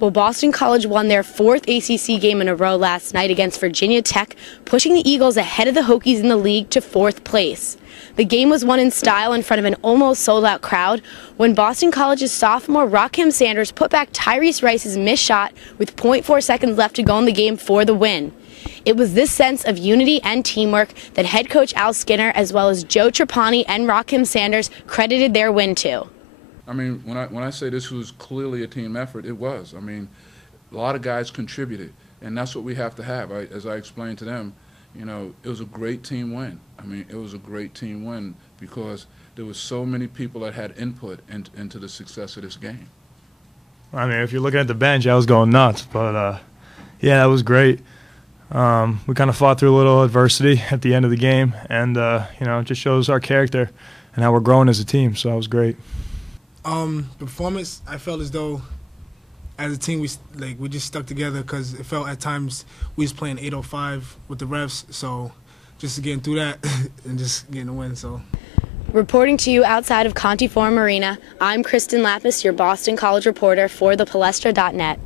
Well, Boston College won their fourth ACC game in a row last night against Virginia Tech, pushing the Eagles ahead of the Hokies in the league to fourth place. The game was won in style in front of an almost sold-out crowd when Boston College's sophomore Rakim Sanders put back Tyrese Rice's missed shot with .4 seconds left to go in the game for the win. It was this sense of unity and teamwork that head coach Al Skinner, as well as Joe Trapani and Rakim Sanders, credited their win to. I mean, when I say this was clearly a team effort, it was. I mean, a lot of guys contributed, and that's what we have to have. As I explained to them, you know, it was a great team win. I mean, it was a great team win because there was so many people that had input into the success of this game. I mean, if you're looking at the bench, I was going nuts, but yeah, that was great. We kind of fought through a little adversity at the end of the game, and you know, it just shows our character and how we're growing as a team. So that was great. Performance, I felt as though as a team we just stuck together because it felt at times we was playing 805 with the refs. So just getting through that and just getting a win. So. Reporting to you outside of Conti Forum Arena, I'm Kristen Lapis, your Boston College reporter for thepalestra.net.